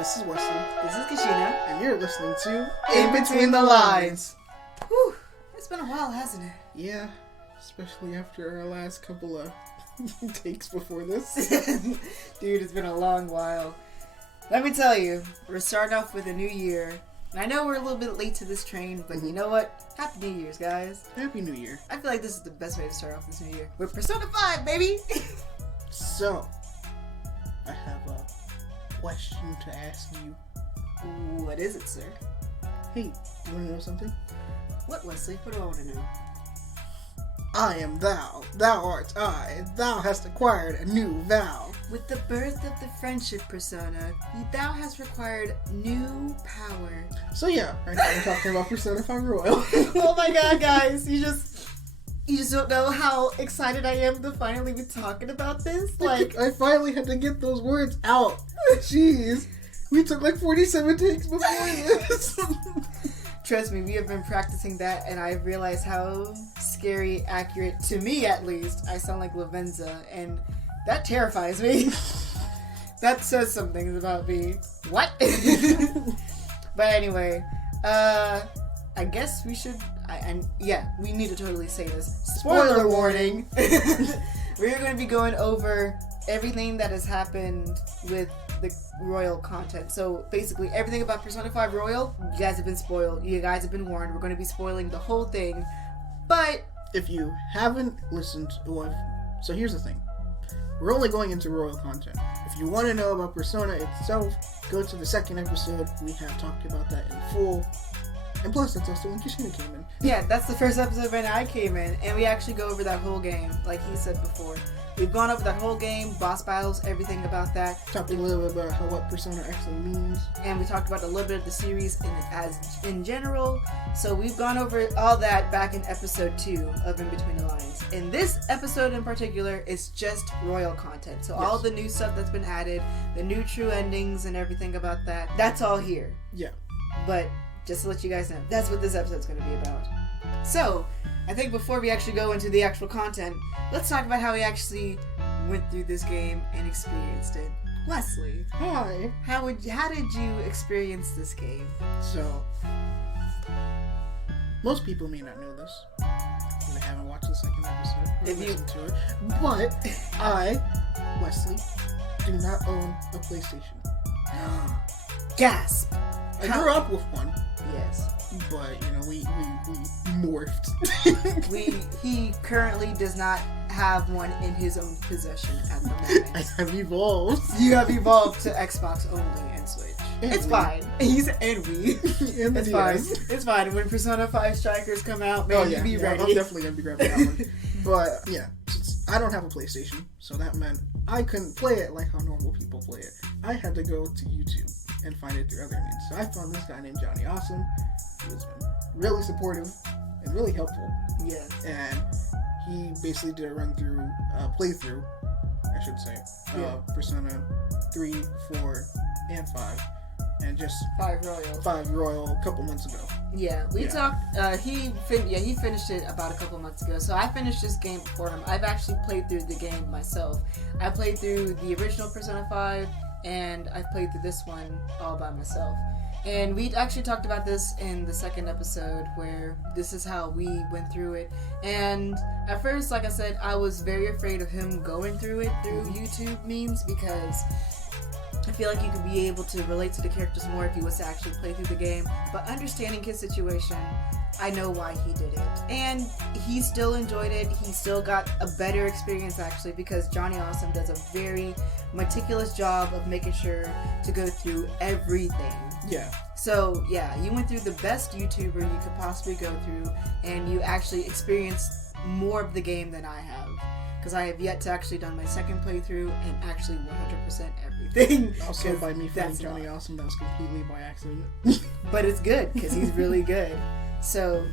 This is Wesley. This is Kashina. And you're listening to In Between the Lines. Whew, it's been a while, hasn't it? Yeah, especially after our last couple of takes before this. Dude, it's been a long while. Let me tell you, we're starting off with a new year. And I know we're a little bit late to this train, but you know what? Happy New Year's, guys. Happy New Year. I feel like this is the best way to start off this new year. With Persona 5, baby! So, I have a question to ask you. What is it, sir? Hey, do you want to know something? What, Wesley? What do I want to know? I am thou, thou art I, thou hast acquired a new vow. With the birth of the friendship persona, thou hast required new power. So yeah, right now we're talking about Persona 5 Royal. Oh my god, guys, you just don't know how excited I am to finally be talking about this. Like, I finally had to get those words out. Jeez, we took like 47 takes before this. Trust me, we have been practicing that, and I've realized how scary, accurate, to me at least, I sound like Lavenza, and that terrifies me. That says some things about me. What? But anyway, I guess we should, we need to totally say this. Spoiler warning! We're going to be going over everything that has happened with the Royal content. So basically everything about Persona 5 Royal, you guys have been spoiled. You guys have been warned. We're going to be spoiling the whole thing. But if you haven't listened, so here's the thing. We're only going into Royal content. If you want to know about Persona itself, go to the second episode. We have talked about that in full. And plus, that's also when Kashina came in. Yeah, that's the first episode when I came in, and we actually go over that whole game, like he said before. We've gone over that whole game, boss battles, everything about that. Talked a little bit about what Persona actually means. And we talked about a little bit of the series in general. So we've gone over all that back in episode 2 of In Between the Lines. And this episode in particular is just Royal content. So all the new stuff that's been added, the new true endings and everything about that, that's all here. Yeah. But just to let you guys know, that's what this episode's going to be about. So, I think before we actually go into the actual content, let's talk about how we actually went through this game and experienced it. Wesley, hi. How did you experience this game? So, most people may not know this. They haven't watched the second episode or listened to it. But I, Wesley, do not own a PlayStation. Gasp! I grew up with one. Yes. But, we morphed. He currently does not have one in his own possession at the moment. I have evolved. You have evolved to Xbox only and Switch. And it's Wii. Fine. And Wii. And it's fine. It's fine. When Persona 5 Strikers come out, maybe be ready. I'm definitely going to be grabbing that one. But, yeah, since I don't have a PlayStation, so that meant I couldn't play it like how normal people play it. I had to go to YouTube and find it through other means. So I found this guy named Johnny Awesome. He was really supportive and really helpful. Yeah. And he basically did a playthrough, I should say, Persona 3, 4, and 5. And just 5 Royal. 5 Royal a couple months ago. Yeah, we talked. He finished it about a couple months ago. So I finished this game before him. I've actually played through the game myself. I played through the original Persona 5, and I played through this one all by myself. And we actually talked about this in the second episode, where this is how we went through it. And at first, like I said, I was very afraid of him going through it through YouTube means, because I feel like you could be able to relate to the characters more if he was to actually play through the game. But understanding his situation, I know why he did it. And he still enjoyed it. He still got a better experience, actually, because Johnny Awesome does a very meticulous job of making sure to go through everything. Yeah. So, yeah, you went through the best YouTuber you could possibly go through, and you actually experienced more of the game than I have. Because I have yet to actually done my second playthrough and actually 100% everything. Also by me finding Johnny Awesome, that was completely by accident. But it's good, because he's really good. So,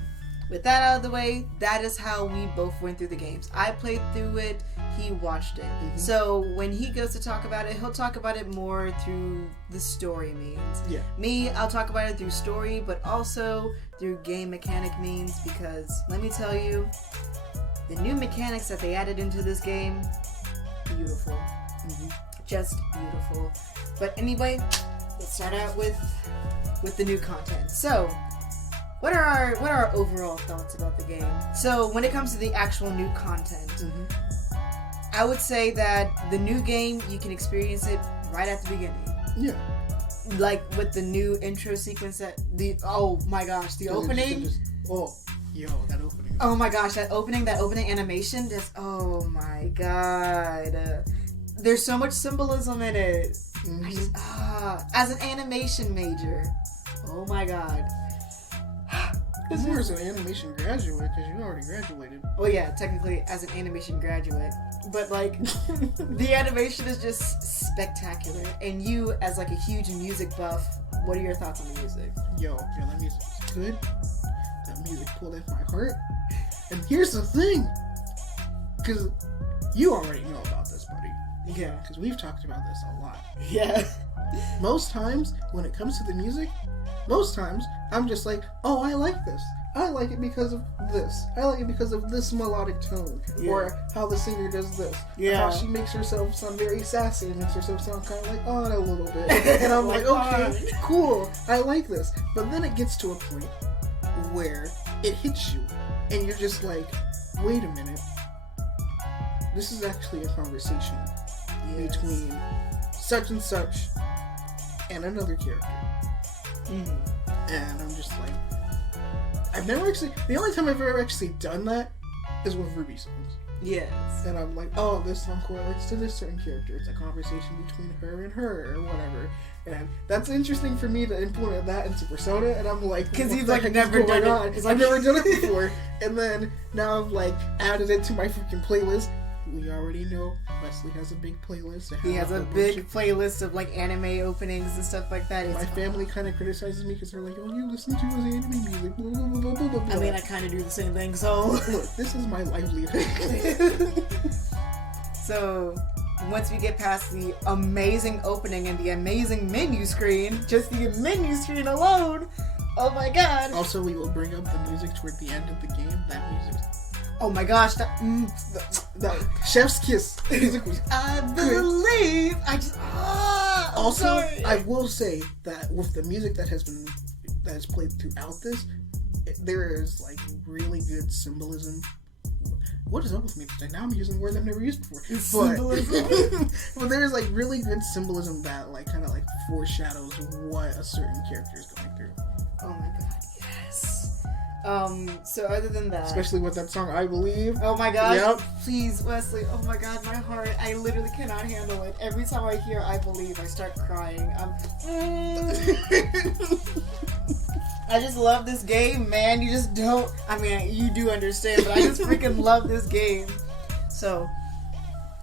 with that out of the way, that is how we both went through the games. I played through it, he watched it. Mm-hmm. So, when he goes to talk about it, he'll talk about it more through the story means. Yeah. Me, I'll talk about it through story, but also through game mechanic means, because, let me tell you, the new mechanics that they added into this game, beautiful. Mm-hmm. Just beautiful. But anyway, let's start out with the new content. So, what are our overall thoughts about the game? So, when it comes to the actual new content, I would say that the new game, you can experience it right at the beginning. Yeah. Like with the new intro sequence oh my gosh, the opening. That opening. Oh my gosh, that opening animation, oh my god. There's so much symbolism in it. I just, as an animation major, oh my god. More as an animation graduate, because you already graduated. Well, yeah, technically as an animation graduate. But, like, the animation is just spectacular. And you, as, like, a huge music buff, what are your thoughts on the music? Yo, that music is good. That music pulled at my heart. And here's the thing. Because you already know about this, buddy. Yeah. Because we've talked about this a lot. Yeah. Most times, when it comes to the music, I'm just like, oh, I like this. I like it because of this. I like it because of this melodic tone. Yeah. Or how the singer does this. Yeah. Or how she makes herself sound very sassy and makes herself sound kind of like on a little bit. And I'm like, okay, cool. I like this. But then it gets to a point where it hits you. And you're just like, wait a minute. This is actually a conversation between such and such and another character. And I'm just like, the only time I've ever actually done that is with Ruby songs. Yes. And I'm like, oh, this song correlates to this certain character. It's a conversation between her and her, or whatever. And that's interesting for me to implement that into Persona. And I'm like, because you've like never done it. I've never done it before. And then now I've like added it to my freaking playlist. We already know Wesley has a big playlist. He has a big playlist of like anime openings and stuff like that. My family kind of criticizes me because they're like, "Oh, you listen to his anime music." Blah, blah, blah, blah, blah, blah. I mean, I kind of do the same thing. So look, this is my livelihood. So once we get past the amazing opening and the amazing menu screen, just the menu screen alone, oh my god! Also, we will bring up the music toward the end of the game. That music. Oh my gosh, that Chef's Kiss music was I believe good. I just also sorry. I will say that with the music that has played throughout this, there is like really good symbolism. What is up with me today? Now I'm using words I've never used before. Symbolism. But there's like really good symbolism that like kind of like foreshadows what a certain character is going through. Oh my god, yes. So other than that, especially with that song, I Believe. Oh my gosh, yep. Please, Wesley. Oh my god, my heart. I literally cannot handle it. Every time I hear I Believe, I start crying. I just love this game, man. You just don't. I mean, you do understand, but I just freaking love this game. So,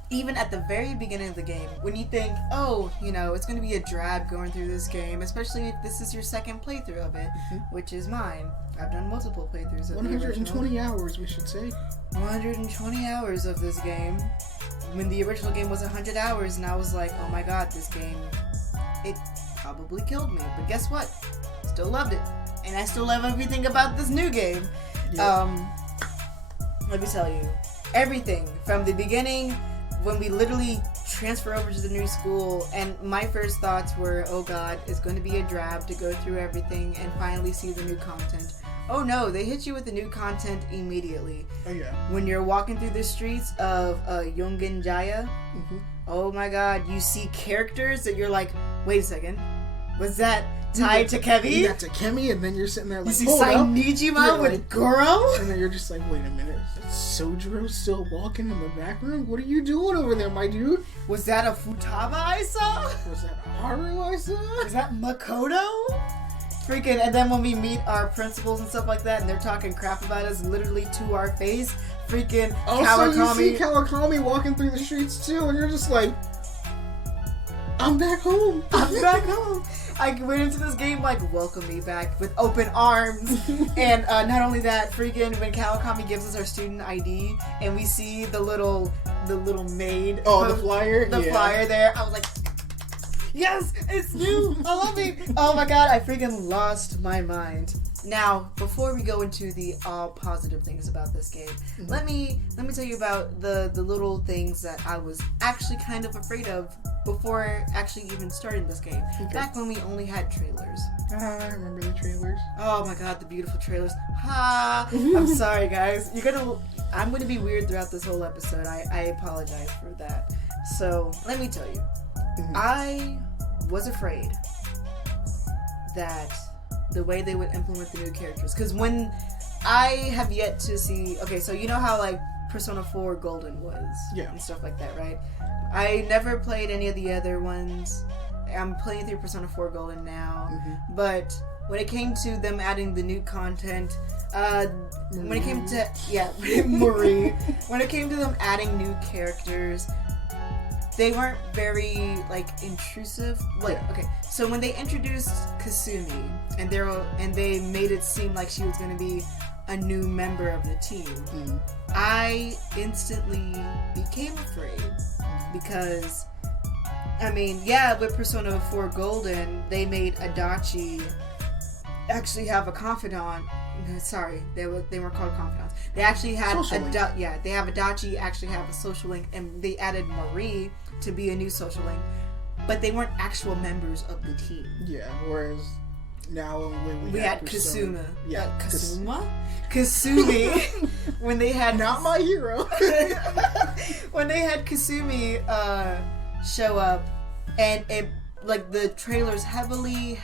even at the very beginning of the game, when you think, oh, you know, it's going to be a drag going through this game, especially if this is your second playthrough of it, which is mine. I've done multiple playthroughs of 120 hours, we should say. 120 hours of this game. When the original game was 100 hours, and I was like, oh my god, this game, it probably killed me. But guess what? Still loved it. And I still love everything about this new game. Yep. Let me tell you, everything from the beginning, when we literally transfer over to the new school, and my first thoughts were, oh god, it's going to be a drab to go through everything and finally see the new content. Oh no, they hit you with the new content immediately. Oh yeah. When you're walking through the streets of Yongen Jaya, oh my god, you see characters that you're like, wait a second, was that tied to Kevi? You got to Kemi, and then you're sitting there like, you see Sainijima with like, Goro? And then you're just like, wait a minute, is Sojiro still walking in the back room? What are you doing over there, my dude? Was that a Futaba I saw? Was that a Haru I saw? Was that Makoto? Freaking, and then when we meet our principals and stuff like that, and they're talking crap about us literally to our face, freaking also, you see Kawakami walking through the streets too, and you're just like, I'm back home. I'm back home. I went into this game like, welcome me back with open arms. And not only that, freaking when Kawakami gives us our student ID and we see the little maid. Oh, the flyer? The flyer there. I was like, yes, it's new. I love it. Oh my god, I freaking lost my mind. Now, before we go into the all positive things about this game, let me tell you about the little things that I was actually kind of afraid of before actually even starting this game. Okay. Back when we only had trailers. I remember the trailers. Oh my god, the beautiful trailers. I'm sorry, guys. I'm gonna be weird throughout this whole episode. I apologize for that. So, let me tell you. I was afraid that the way they would implement the new characters, because when I have yet to see, okay, so you know how like Persona 4 Golden was, and stuff like that, right? I never played any of the other ones. I'm playing through Persona 4 Golden now, but when it came to them adding the new content, when it came to Marie, when it came to them adding new characters, they weren't very like intrusive. Like okay, so when they introduced Kasumi and they made it seem like she was going to be a new member of the team, I instantly became afraid because I mean, with Persona 4 Golden, they made Adachi actually have a confidant. Sorry, they weren't called confidants. They actually had they have Adachi actually have a social link, and they added Marie to be a new social link, but they weren't actual members of the team. Yeah, whereas now when we had Kasuma. Kasumi. When they had not my hero. When they had Kasumi show up, and it like the trailers heavily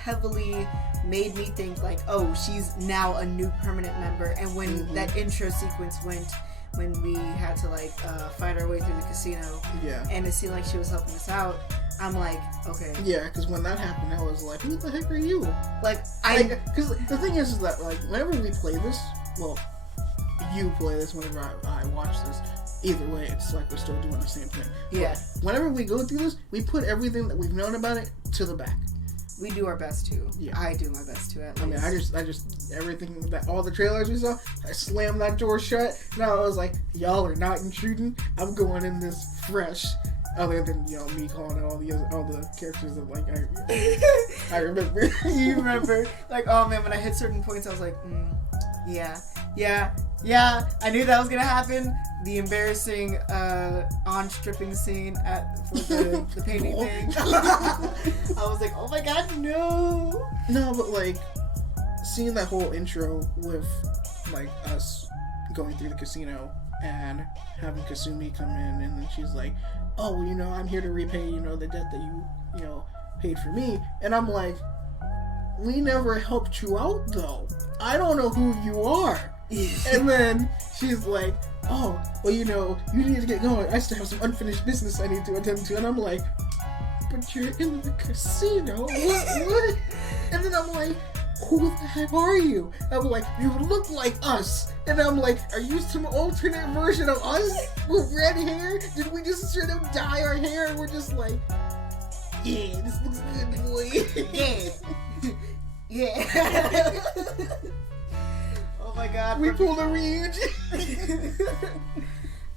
made me think like, oh, she's now a new permanent member. And when that intro sequence went, when we had to like fight our way through the casino, and it seemed like she was helping us out, I'm like, okay. Yeah, because when that happened, I was like, who the heck are you? Because the thing is that like whenever we play this, well, you play this whenever I watch this. Either way, it's like we're still doing the same thing. Yeah. But whenever we go through this, we put everything that we've known about it to the back. We do our best to. Yeah. I do my best to, at least. I mean, I just everything that all the trailers we saw, I slammed that door shut. Now I was like, y'all are not intruding. I'm going in this fresh. Other than me calling out all the characters that like I remember. You remember? Like, oh man, when I hit certain points, I was like, yeah, I knew that was gonna happen. The embarrassing on-stripping scene for the painting thing. I was like, oh my god, no! No, but like, seeing that whole intro with like us going through the casino and having Kasumi come in, and then she's like, oh, I'm here to repay, the debt that you paid for me. And I'm like, we never helped you out though. I don't know who you are. And then she's like, oh, well, you need to get going. I still have some unfinished business I need to attend to. And I'm like, but you're in the casino. What? And then I'm like, who the heck are you? I'm like, you look like us. And I'm like, are you some alternate version of us with red hair? Did we just straight up dye our hair? And we're just like, yeah, this looks good, boy. Yeah. Oh my god. We pulled a reunion.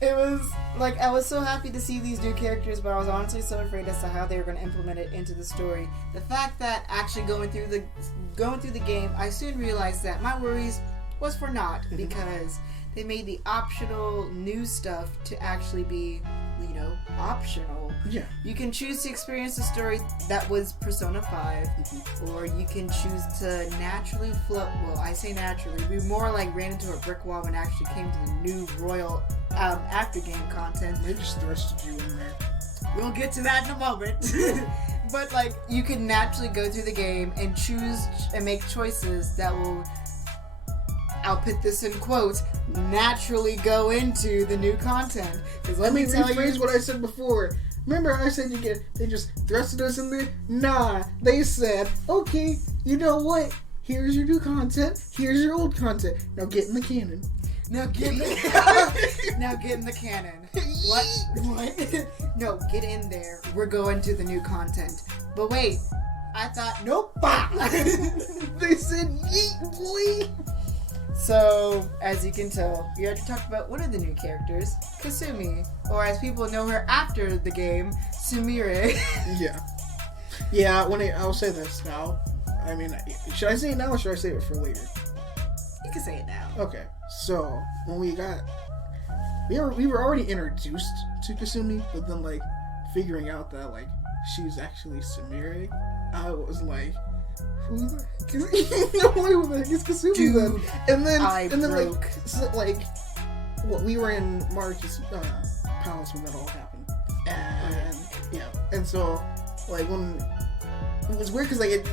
It was like, I was so happy to see these new characters, but I was honestly so afraid as to how they were going to implement it into the story. The fact that actually going through the game, I soon realized that my worries was for naught, because they made the optional new stuff to actually be, optional. Yeah. You can choose to experience the story that was Persona 5, or you can choose to naturally float. Well, I say naturally. We more like ran into a brick wall when it actually came to the new Royal after game content. They just thrusted you in there. We'll get to that in a moment. But like, you can naturally go through the game and choose and make choices that will, I'll put this in quotes, naturally go into the new content. Because let me rephrase what I said before. Remember I said they just thrusted us in there? Nah, they said, okay, you know what? Here's your new content, here's your old content. Now get in the canon. Now get in the canon. What? No, get in there. We're going to the new content. But wait, I thought, nope. They said, yeet, boy. So, as you can tell, we already talked about one of the new characters, Kasumi, or as people know her after the game, Sumire. Yeah, I'll say this now. I mean, should I say it now or should I save it for later? can say it now. Okay, so when we were already introduced to Kasumi, but then like figuring out that like she's actually Sumire, I was like, who the heck is Kasumi Dude, then? And then broke. like what we were in Maruki's palace when that all happened, and and so like when it was weird because like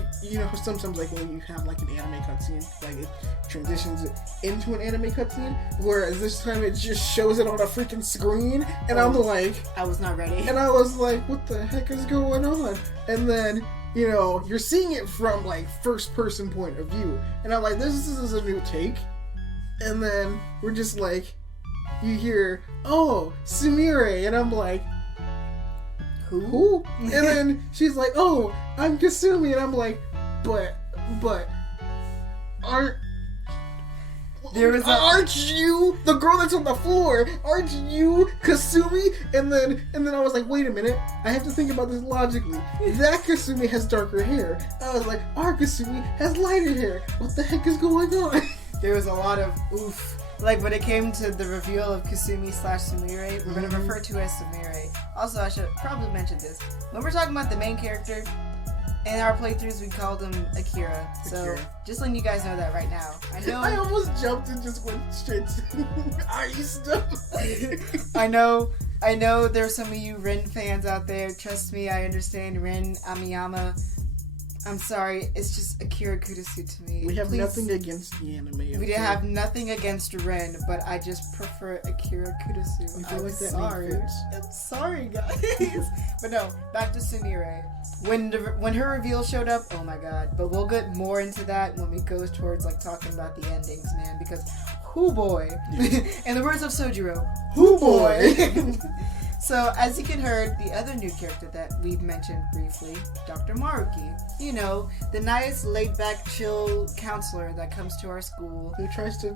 sometimes like when you have like an anime cutscene, like it transitions into an anime cutscene, whereas this time it just shows it on a freaking screen, and I'm like, I was not ready, and I was like, what the heck is going on? And then you're seeing it from like first person point of view, and I'm like, this is a new take, and then we're just like, you hear, oh, Sumire, and I'm like, who? And then she's like, oh, I'm Kasumi, and I'm like, but aren't you the girl that's on the floor? Aren't you Kasumi? And then I was like, wait a minute, I have to think about this logically. That Kasumi has darker hair. I was like, our Kasumi has lighter hair. What the heck is going on? There was a lot of oof. Like, when it came to the reveal of Kasumi/Sumire, we're going to refer to as Sumire. Also, I should probably mention this. When we're talking about the main character, in our playthroughs, we called him Akira. So, just letting you guys know that right now. I almost jumped and just went straight to ice stuff. I know there's some of you Rin fans out there. Trust me, I understand Rin, Amiyama. I'm sorry, it's just Akira Kudasu to me. We have nothing against the anime. We have nothing against Ren, but I just prefer Akira Kudasu. I'm sorry, guys. But no, back to Sumire. When her reveal showed up, oh my god. But we'll get more into that when we go towards like talking about the endings, man. Because, hoo boy. In the words of Sojiro, hoo boy. So, as you can heard, the other new character that we've mentioned briefly, Dr. Maruki. The nice, laid-back, chill counselor that comes to our school. Who tries to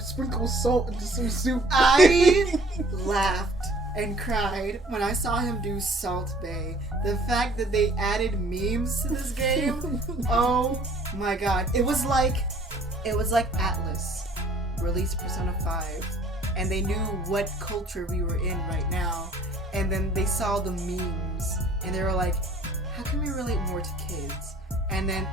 sprinkle salt into some soup. I laughed and cried when I saw him do Salt Bay. The fact that they added memes to this game, oh my god. It was like Atlas released Persona 5. And they knew what culture we were in right now. And then they saw the memes. And they were like, how can we relate more to kids? And then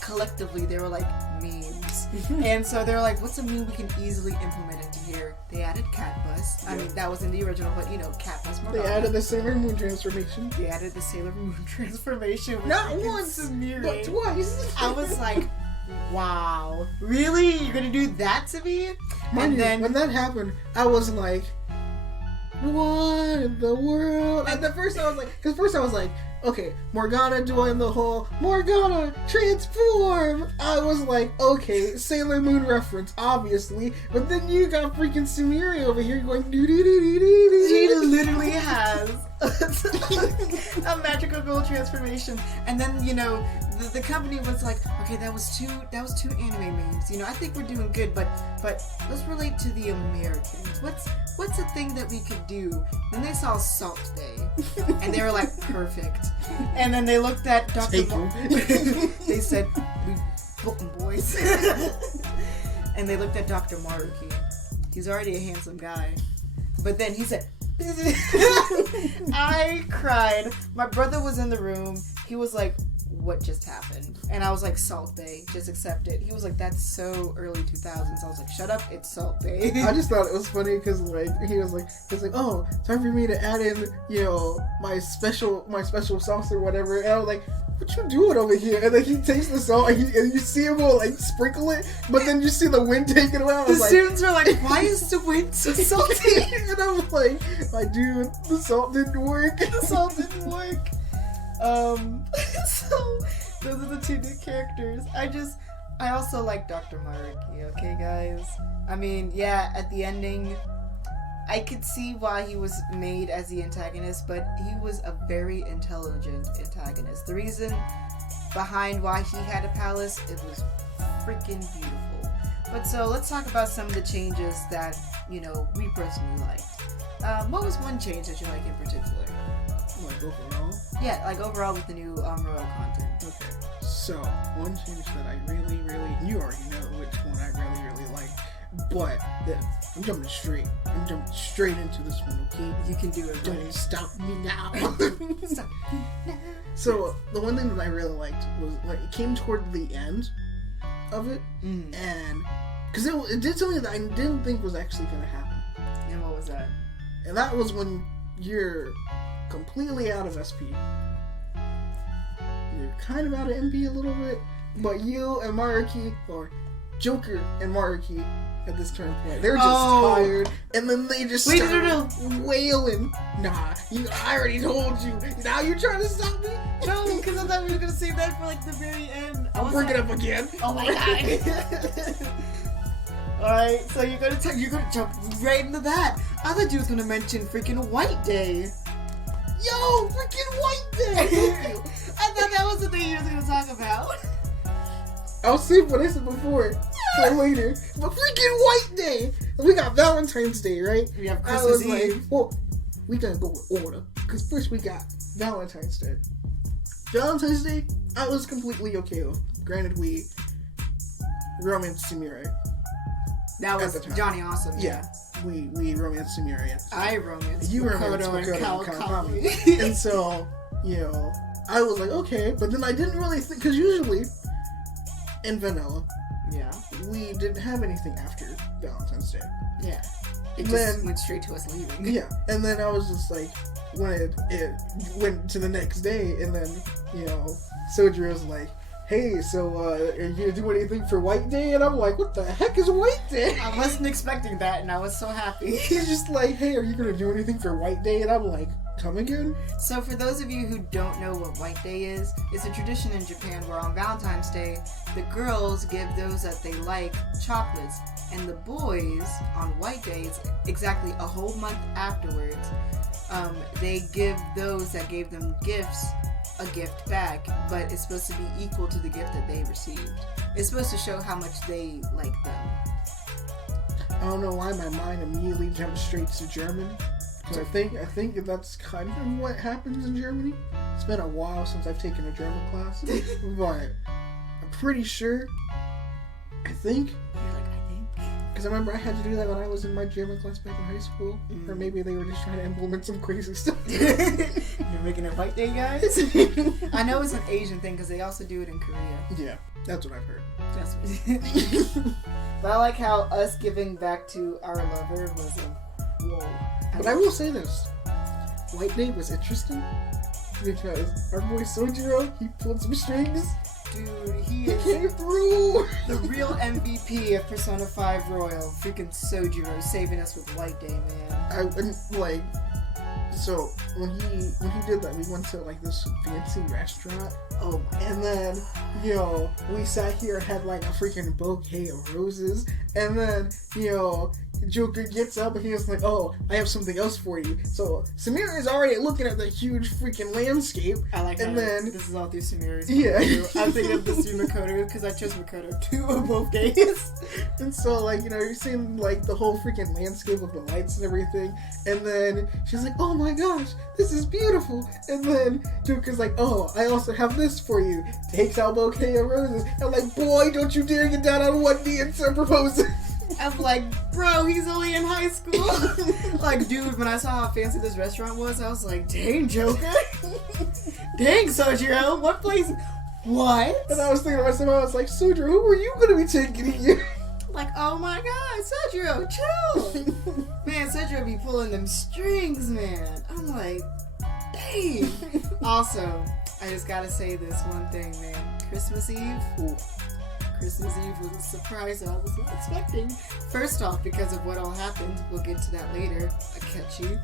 collectively they were like, memes. And so they were like, what's a meme we can easily implement into here? They added Cat Bus. I mean, that was in the original, but Cat Bus. They added the Sailor Moon transformation. Not once, but twice. I was like, wow, really? You're gonna do that to me? When that happened, I was like, what in the world? And at first I was like, okay, Morgana doing the whole Morgana transform. I was like, okay, Sailor Moon reference, obviously. But then you got freaking Sumire over here going doo doo doo doo doo. She literally has a magical girl transformation. And then the company was like, okay, that was two anime memes. I think we're doing good, but let's relate to the Americans. What's a thing that we could do? Then they saw Salt Bay, and they were like, perfect. And then they looked at Dr. They said, we book 'em, boys. And they looked at Dr. Maruki. He's already a handsome guy. But then he said, I cried. My brother was in the room. He was like, what just happened? And I was like, Salt Bay, just accept it. He was like, that's so early 2000s. I was like, shut up, it's Salt Bay. I just thought it was funny because he was like, oh, time for me to add in my special sauce or whatever. And I was like, what you doing over here? And then he takes the salt and you see him go like sprinkle it, but then you see the wind take it away. The students were like, why is the wind so salty? And I was like, my dude, the salt didn't work. So those are the two new characters. I also like Dr. Maruki, okay guys? I mean, yeah, at the ending, I could see why he was made as the antagonist, but he was a very intelligent antagonist. The reason behind why he had a palace, it was freaking beautiful. But so, let's talk about some of the changes that, we personally liked. What was one change that you liked in particular? Like overall? Yeah, like overall with the new royal content. Okay. So, one change that I really, you already know which one I really like. But, I'm jumping straight into this one, okay? You can do it. Don't stop me now. Stop me now. So, the one thing that I really liked was, like, it came toward the end of it, and, because it did something that I didn't think was actually going to happen. And what was that? And that was when you're completely out of SP. You're kind of out of MP a little bit, but you and Maruki, or Joker and Maruki, at this current point, they're just tired, and then they just start wailing. Nah, I already told you. Now you're trying to stop me? No, because I thought we were gonna save that for like the very end. I'll bring it up again. Oh my god. Alright, so you're gonna jump right into that. I thought you was gonna mention freaking White Day. Yo, freaking White Day! I thought that was the thing you was gonna talk about. I'll save what I said before for later. But freaking White Day! We got Valentine's Day, right? We have Christmas Eve. Like, well, we gotta go with order. Because first we got Valentine's Day. Valentine's Day, I was completely okay with. Granted, we romanced Sumire. That was Johnny Awesome. Yeah. We romanced Sumire. I romanced You romanced Makoto and Kawakami. And so, I was like, okay. But then I didn't really think, because usually in vanilla, we didn't have anything after Valentine's Day. Yeah. It just went straight to us leaving. Yeah. And then I was just like, when it went to the next day, and then, Sojiro was like, hey, so, are you gonna do anything for White Day? And I'm like, what the heck is White Day? I wasn't expecting that, and I was so happy. He's just like, hey, are you gonna do anything for White Day? And I'm like, come again? So for those of you who don't know what White Day is, it's a tradition in Japan where on Valentine's Day, the girls give those that they like chocolates, and the boys, on White Days, exactly a whole month afterwards, they give those that gave them gifts a gift back, but it's supposed to be equal to the gift that they received. It's supposed to show how much they like them. I don't know why my mind immediately jumped straight to German. Because I think that's kind of what happens in Germany. It's been a while since I've taken a German class, but I'm pretty sure. I think. You're like, I think? Because I remember I had to do that when I was in my German class back in high school. Or maybe they were just trying to implement some crazy stuff. You're making it White Day, guys? I know it's an Asian thing because they also do it in Korea. Yeah, that's what I've heard. But I like how us giving back to our lover was a whoa. But I will say this. White Day was interesting because our boy Sojiro, he pulled some strings. Dude, he came through. The real MVP of Persona 5 Royal, freaking Sojiro, saving us with White Day, man. So when he did that, we went to like this fancy restaurant. Oh my! And then we sat here and had like a freaking bouquet of roses. And then Joker gets up and he's like, oh, I have something else for you. So Samira is already looking at the huge freaking landscape. I like and how then this is all through Samira's I'm thinking of this through Makoto because I chose Makoto too of both days. And so you're seeing like the whole freaking landscape of the lights and everything. And then she's like, oh my gosh, this is beautiful. And then Joker's like, oh, I also have this for you. Takes out bouquet of roses. I'm like, boy, don't you dare get down on one knee and start proposing. I'm like, bro, he's only in high school. Like, dude, when I saw how fancy this restaurant was, I was like, dang, Joker. Dang, Sojiro, what place? What? And I was thinking to myself, I was like, Sojiro, who are you going to be taking here? Like, oh my god, Sojiro, chill. Man, Sojiro be pulling them strings, man. I'm like, dang. Also, I just gotta say this one thing, man. Christmas Eve. Ooh. Christmas Eve was a surprise I was not expecting. First off, because of what all happened, we'll get to that later. I catch you.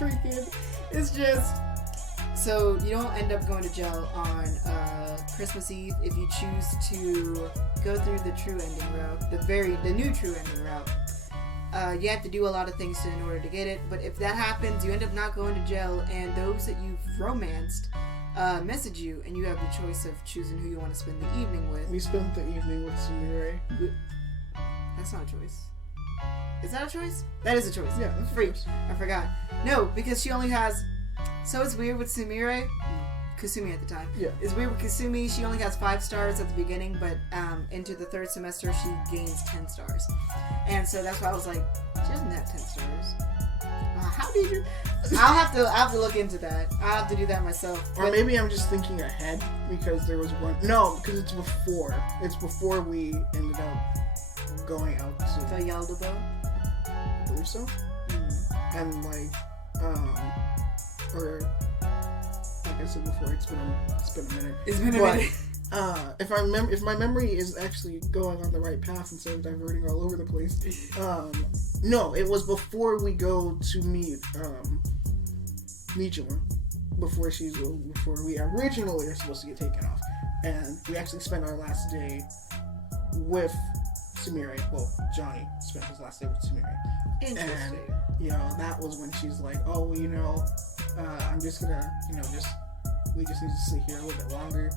Freaking, it's just, so you don't end up going to jail on Christmas Eve if you choose to go through the true ending route, the new true ending route. You have to do a lot of things in order to get it, but if that happens, you end up not going to jail, and those that you've romanced message you, and you have the choice of choosing who you want to spend the evening with. We spent the evening with Sumire. That's not a choice. Is that a choice? That is a choice. Yeah, that's Freak. a choice. I forgot. No, because she only has. So it's weird with Sumire. Kasumi at the time. Yeah. It's weird with Kasumi. She only has 5 stars at the beginning, but into the 3rd semester she gains 10 stars, and so that's why I was like, she doesn't have 10 stars. How do you? I'll have to look into that. I'll have to do that myself. Or maybe I'm just thinking ahead because there was one. No, because it's before. It's before we ended up going out to. The Yaldabaoth? I believe so. And or like I said before, it's been a minute. It's been a minute. If my memory is actually going on the right path instead of diverting all over the place, no, it was before we go to meet Nichijou, before we originally are supposed to get taken off, and we actually spent our last day with Sumire. Well, Johnny spent his last day with Sumire. Interesting. And that was when she's like, oh, well, I'm just gonna, we just need to sit here a little bit longer.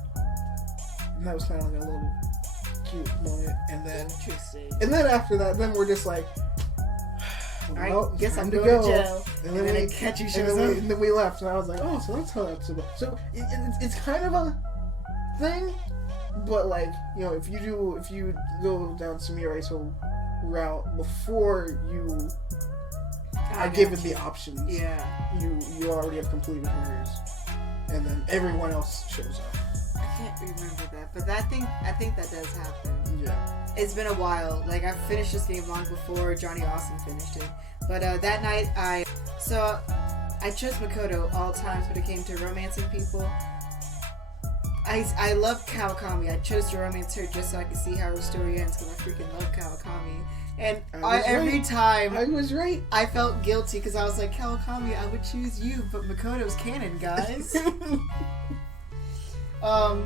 And that was kind of like a little cute moment. And then after that, then we're just like, alright, guess I'm to going to jail. And then we catch each other. And then we left. And I was like, oh, so that's how that's about. So it's kind of a thing, but like, if you go down Sumire's whole route before you are given the options, you already have completed hers, and then everyone else shows up. I can't remember that, but I think that does happen. Yeah. It's been a while. Like, I finished this game long before Johnny Austin finished it. But that night, I chose Makoto all times when it came to romancing people. I love Kawakami. I chose to romance her just so I could see how her story ends because I freaking love Kawakami. And every time I was right. I felt guilty because I was like, Kawakami, I would choose you, but Makoto's canon, guys.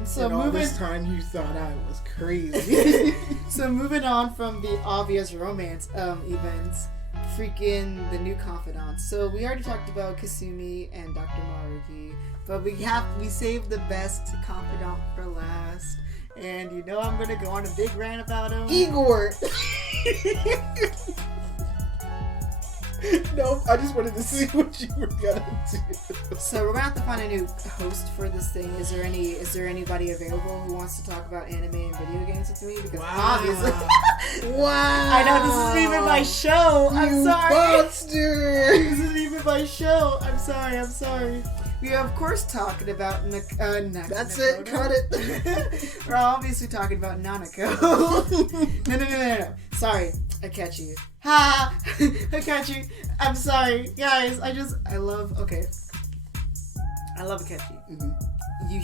So and all moving this time you thought I was crazy. So moving on from the obvious romance events, freaking the new Confidants. So we already talked about Kasumi and Dr. Maruki, but we saved the best confidant for last. And I'm gonna go on a big rant about him. Igor. Nope, I just wanted to see what you were gonna do. So we're gonna have to find a new host for this thing. Is there anybody available who wants to talk about anime and video games with me? Because obviously, wow, I know this isn't even my show. I'm sorry. Monster. This isn't even my show. I'm sorry. We are of course talking about That's it. Cut it. We're obviously talking about Nanako. No. Sorry, Akechi. Ha! Akechi. I'm sorry, guys. I love Akechi. Mm-hmm. You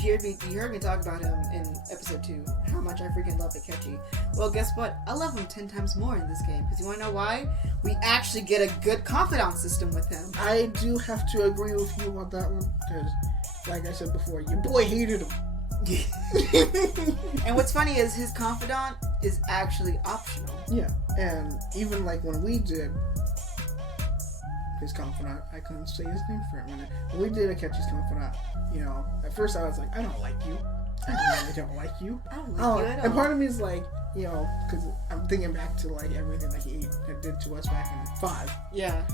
heard me talk about him in episode 2. How much I freaking love Akechi. Well, guess what? I love him 10 times more in this game. Because you want to know why? We actually get a good confidant system with him. I do have to agree with you on that one. Because, like I said before, your boy hated him. And what's funny is his confidant is actually optional. Yeah, and even like when we did his confidant, I couldn't say his name for a minute. When we did Akechi's confidant, at first I was like, I don't like you. I really don't like you. I don't like you at all. And part of me is like, because I'm thinking back to like everything that he did to us back in 5. Yeah.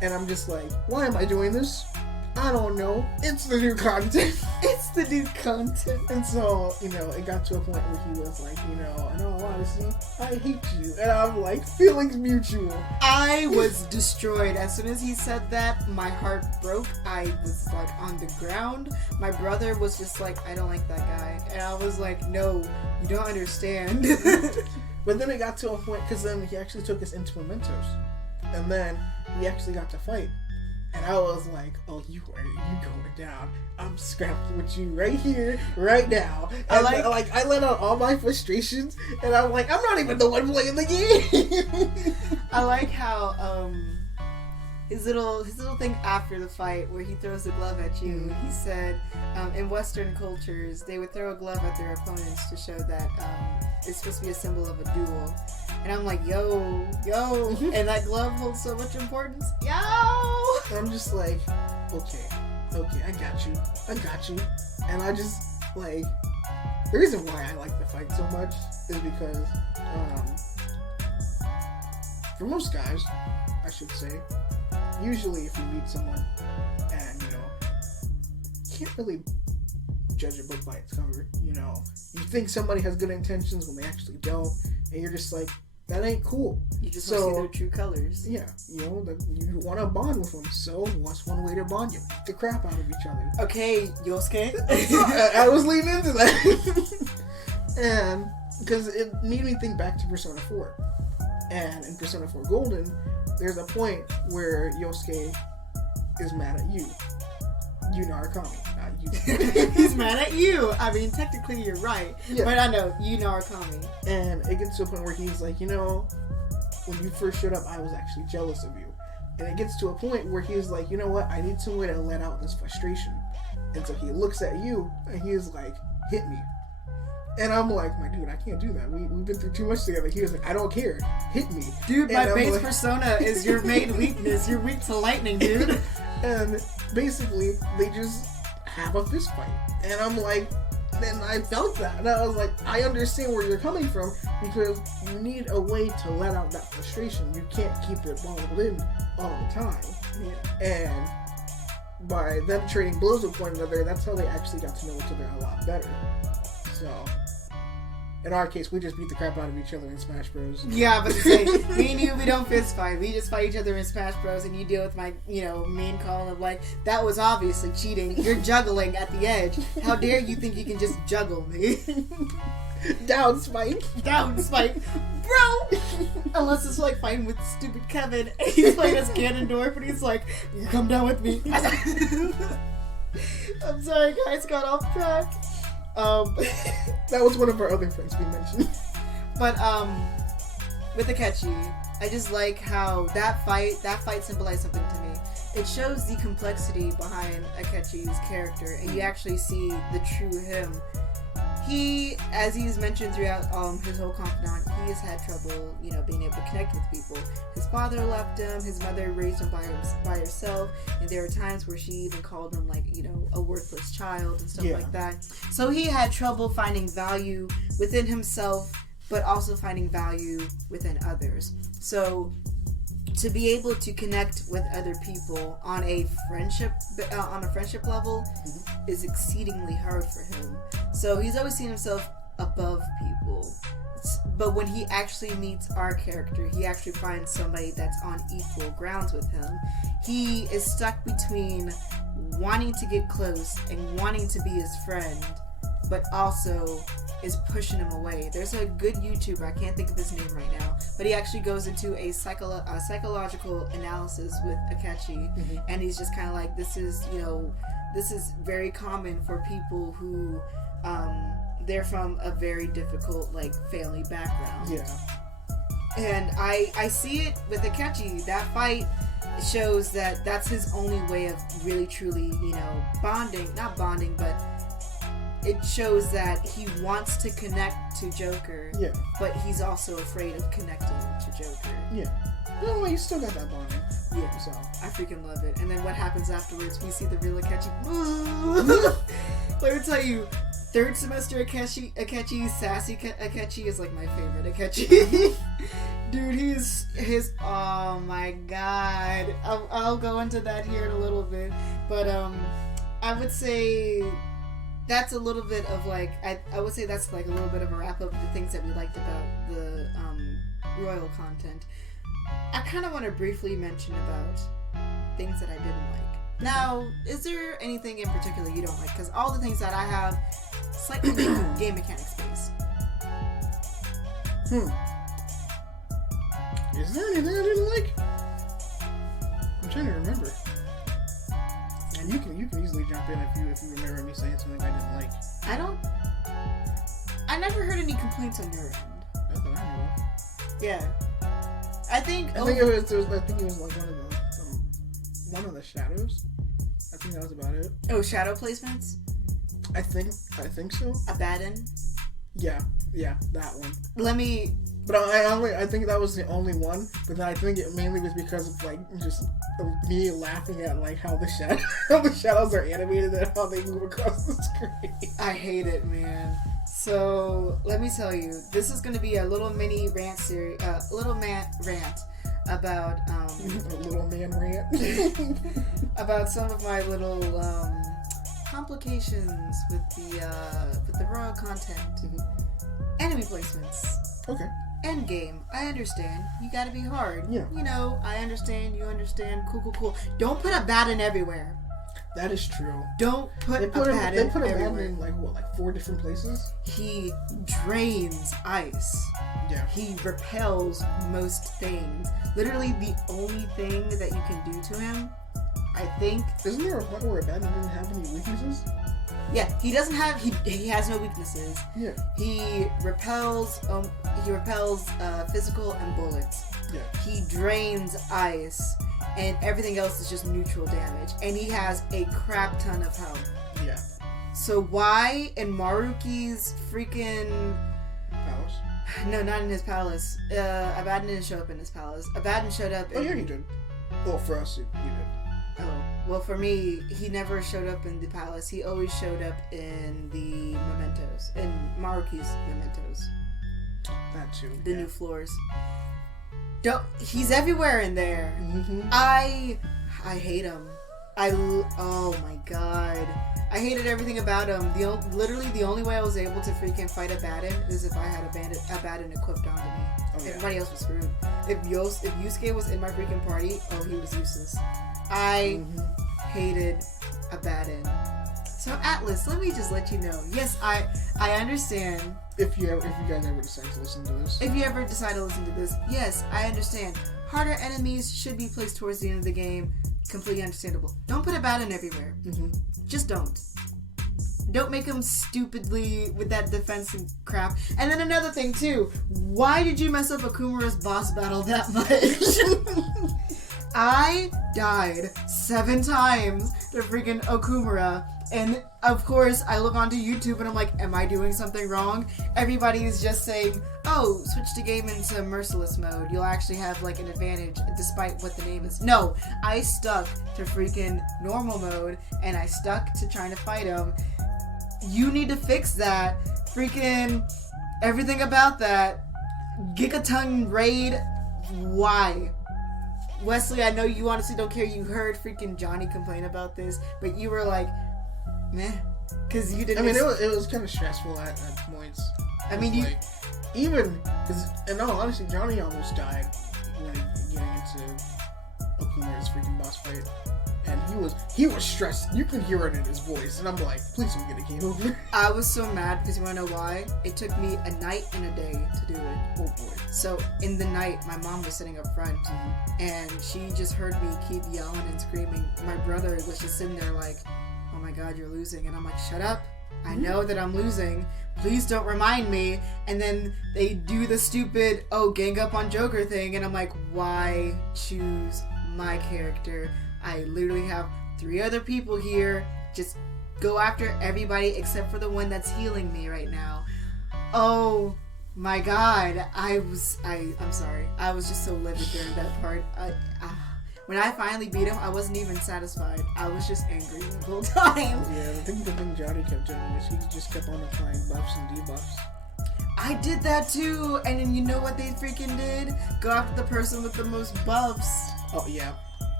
And I'm just like, why am I doing this? I don't know. It's the new content. And so, it got to a point where he was like, in all honesty, I hate you. And I'm like, feelings mutual. I was destroyed. As soon as he said that, my heart broke. I was like on the ground. My brother was just like, I don't like that guy. And I was like, no, you don't understand. But then it got to a point, because then he actually took us into Mementos. And then we actually got to fight. And I was like, oh, you going down. I'm scrapping with you right here, right now. And I let out all my frustrations, and I'm like, I'm not even the one playing the game. I like how his little thing after the fight where he throws the glove at you. Mm-hmm. He said, in Western cultures, they would throw a glove at their opponents to show that it's supposed to be a symbol of a duel. And I'm like, yo, and that glove holds so much importance. Yo! And I'm just like, okay, I got you. And I just, like, the reason why I like the fight so much is because, for most guys, I should say, usually if you meet someone and, you can't really judge a book by its cover, you think somebody has good intentions when they actually don't, and you're just like, that ain't cool. You just want to see their true colors. Yeah, you want to bond with them, so what's one way to bond? You beat the crap out of each other. Okay, Yosuke. I was leading into that. And, because it made me think back to Persona 4. And in Persona 4 Golden, there's a point where Yosuke is mad at you. You Narukami, not you. He's mad at you. I mean, technically you're right. Yeah. But I know, you Narukami. And it gets to a point where he's like, when you first showed up, I was actually jealous of you. And it gets to a point where he's like, you know what, I need some way to let out this frustration. And so he looks at you, and he is like, hit me. And I'm like, my dude, I can't do that. We've been through too much together. He was like, I don't care. Hit me. Dude, and my base persona is your main weakness. You're weak to lightning, dude. And basically, they just have a fist fight. And I'm like, then I felt that. And I was like, I understand where you're coming from, because you need a way to let out that frustration. You can't keep it bottled in all the time. Yeah. And by them trading blows with one another, that's how they actually got to know each other a lot better. So, in our case, we just beat the crap out of each other in Smash Bros. Yeah, but say, me and you, we don't fist fight. We just fight each other in Smash Bros. And you deal with my, mean call of like, that was obviously cheating. You're juggling at the edge. How dare you think you can just juggle me? Down spike. Down spike. Bro! Unless it's like fighting with stupid Kevin. And he's playing as Ganondorf and he's like, you come down with me. I'm sorry, guys, got off track. That was one of our other friends we mentioned. But with Akechi, I just like how that fight symbolized something to me. It shows the complexity behind Akechi's character, and you actually see the true him. He, as he's mentioned throughout his whole Confidant, he has had trouble, being able to connect with people. His father left him, his mother raised him by herself, and there are times where she even called him, like, a worthless child and stuff like that. So he had trouble finding value within himself, but also finding value within others. So to be able to connect with other people on a friendship level is exceedingly hard for him. So he's always seen himself above people. But when he actually meets our character, he actually finds somebody that's on equal grounds with him. He is stuck between wanting to get close and wanting to be his friend, but also is pushing him away. There's a good YouTuber, I can't think of his name right now, but he actually goes into a psychological analysis with Akechi, and he's just kind of like, this is very common for people who, they're from a very difficult, family background. Yeah. And I see it with Akechi. That fight shows that that's his only way of really, truly, bonding. Not bonding, but it shows that he wants to connect to Joker, but he's also afraid of connecting to Joker. Yeah. No, you still got that bonding. Yeah. So I freaking love it. And then what happens afterwards, we see the real Akechi. Let me tell you, third semester Akechi, sassy Akechi is like my favorite Akechi. Dude, his oh my god. I'll go into that here in a little bit. But I would say that's a little bit of I would say that's a little bit of a wrap up of the things that we liked about the royal content. I kind of want to briefly mention about things that I didn't like. Now, is there anything in particular you don't like? Because all the things that I have, slightly game mechanics based. Is there anything I didn't like? I'm trying to remember. And you can easily jump in if you remember me saying something I didn't like. I never heard any complaints on your end. Not that I know of. Yeah. I think it was like one of the shadows. I think that was about it. Oh, shadow placements? I think so. Abaddon? Yeah, that one. But I think that was the only one. But then I think it mainly was because of just me laughing at how the shadows are animated and how they move across the screen. I hate it, man. So let me tell you, this is going to be a little mini rant series, rant. about a little man rant about some of my little complications with the royal content, enemy placements. Okay. End game. I understand. You gotta be hard. Yeah. You know, I understand. You understand. Cool. Don't put a Baden everywhere. That is true. Don't put a Baden everywhere. They put a Baden in like 4 different places? He drains ice. Yeah. He repels most things. Literally the only thing that you can do to him, I think... Isn't there a point where a Baden doesn't have any weaknesses? Yeah, he doesn't have... He has no weaknesses. Yeah. He repels physical and bullets. Yeah. He drains ice. And everything else is just neutral damage. And he has a crap ton of health. Yeah. So why in Maruki's freaking... Palace? No, not in his palace. Abaddon didn't show up in his palace. Abaddon showed up in... Oh, yeah, he did. Well, for us, he did. Oh. Well, for me, he never showed up in the palace. He always showed up in the mementos. In Maruki's mementos. That too. The new floors. He's everywhere in there. Mm-hmm. I hate him. Oh my god. I hated everything about him. Literally the only way I was able to freaking fight Abaddon is if I had Abaddon equipped onto me. Oh, yeah. Everybody else was screwed. If Yusuke was in my freaking party, he was useless. I hated Abaddon. So Atlas, let me just let you know. Yes, I understand. If you guys ever decide to listen to this. If you ever decide to listen to this, yes, I understand. Harder enemies should be placed towards the end of the game. Completely understandable. Don't put Abaddon everywhere. Just don't. Don't make him stupidly with that defense and crap. And then another thing too. Why did you mess up Akumura's boss battle that much? I died 7 times to freaking Okumura. And of course, I look onto YouTube and I'm like, am I doing something wrong? Everybody's just saying, oh, switch the game into merciless mode. You'll actually have like an advantage despite what the name is. No, I stuck to freaking normal mode and I stuck to trying to fight him. You need to fix that. Freaking everything about that. Gigaton raid. Why? Wesley, I know you honestly don't care. You heard freaking Johnny complain about this, but you were like, meh, because you didn't. I mean, it was kind of stressful at points. I mean, even because, in all honesty, Johnny almost died when getting into Okumura's freaking boss fight, and he was stressed. You could hear it in his voice, and I'm like, please don't get a game over. I was so mad because you want to know why? It took me a night and a day to do it. Oh boy. So in the night, my mom was sitting up front, and she just heard me keep yelling and screaming. My brother was just sitting there like, oh my god, you're losing. And I'm like, shut up. I know that I'm losing. Please don't remind me. And then they do the stupid, gang up on Joker thing. And I'm like, why choose my character? I literally have 3 other people here. Just go after everybody except for the one that's healing me right now. Oh my god. I'm sorry. I was just so livid during that part. When I finally beat him, I wasn't even satisfied. I was just angry the whole time. Yeah, the thing Johnny kept doing was he just kept on applying buffs and debuffs. I did that too, and then you know what they freaking did? Go after the person with the most buffs. Oh, yeah.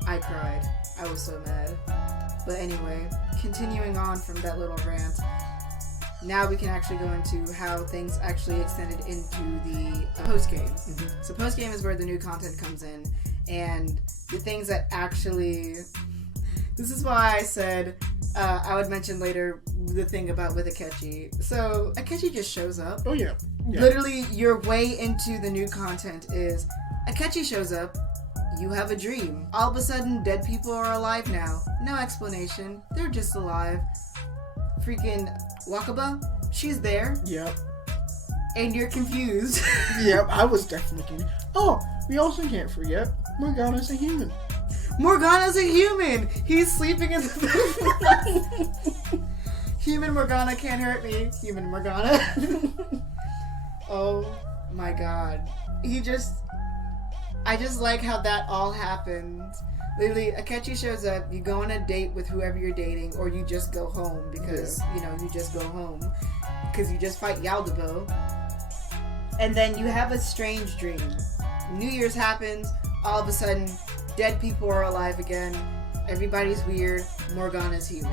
I cried. I was so mad. But anyway, continuing on from that little rant, now we can actually go into how things actually extended into the post-game. So post-game is where the new content comes in, and the things that actually... This is why I said I would mention later the thing about with Akechi. So Akechi just shows up. Oh, yeah. Literally, your way into the new content is Akechi shows up, you have a dream. All of a sudden, dead people are alive now. No explanation. They're just alive. Freaking Wakaba, she's there. Yep. And you're confused. Yep, I was definitely confused. Oh, we also can't forget, Morgana's a human. Morgana's a human! He's sleeping in the... Human Morgana can't hurt me. Human Morgana. Oh my god. I just like how that all happened. Literally, Akechi shows up, you go on a date with whoever you're dating, or you just go home because, you just go home. Because you just fight Yaldabo. And then you have a strange dream. New Year's happens, all of a sudden, dead people are alive again. Everybody's weird. Morgana's human.